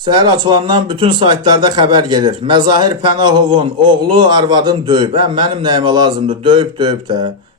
Səhər açılandan bütün saytlarda xəbər gedir. Məzahir Pənahovun oğlu arvadını döyüb. Mənim nəyimə lazımdır? Döyüb də.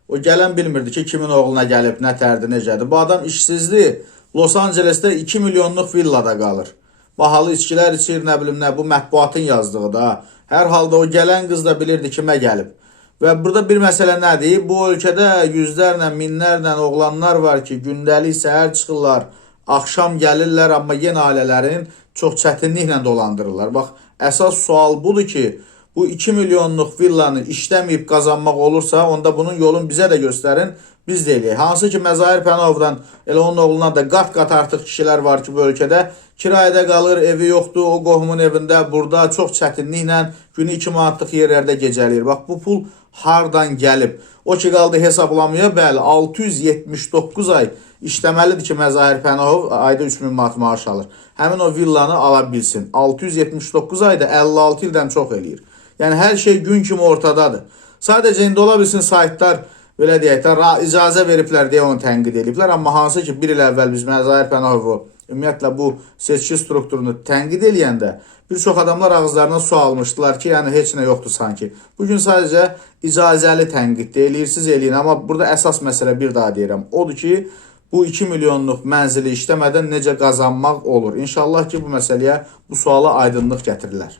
O gələn bilmirdi ki, kimin oğluna gəlib, nə tərdi, necədir. Bu adam işsizdir. Los Angeles'də 2 milyonluq villada qalır. Bahalı içkilər içir, nə bilim nə, bu mətbuatın yazdığı da. Hər halda o gələn qız da bilirdi kimə gəlib. Və burada bir məsələ nədir? Bu ölkədə yüzlərlə, minlərlə oğlanlar var ki, gündəlik səhər çıxırlar, axşam gəlirlər, amma yenə ailələrin çox çətinliklə dolandırırlar. Bax, əsas sual budur ki, bu 2 milyonluq villanı işləməyib qazanmaq olursa, onda bunun yolunu bizə də göstərin, biz də eləyək. Hansı ki, Məzahir Pənahovdan, elə onun oğlundan da qat-qat artıq kişilər var ki, bu ölkədə kirayədə qalır, evi yoxdur, o qohumun evində, burada çox çətinliklə günü 2 manatlıq yerlərdə gecələyir. Bax, bu pul hardan gəlib? O ki, qaldı hesablamaya, bəli, 679 ay işləməlidir ki, Məzahir Pənahov ayda 3000 manat maaş alır. Həmin o villanı ala bilsin. 679 ayda 56 ildən çox eləyir. Yəni, hər şey gün kimi ortadadır. Sadəcə indi ola bilsin saytlar, belə deyək də, icazə veriblər deyə onu tənqid ediblər. Amma hansı ki, bir il əvvəl biz Məzahir Pənahovu, ümumiyyətlə bu seçki strukturunu tənqid eləyəndə, bir çox adamlar ağızlarına su almışdılar ki, yəni heç nə yoxdur sanki. Bugün sadəcə icazəli tənqiddir, eləyirsiniz eləyin. Amma burada əsas məsələ bir daha deyirəm. Odur ki, bu 2 milyonluq mənzili işləmədən necə qazanmaq olur? İnşallah ki, bu məsələyə, bu suala aydınlıq gətirirlər.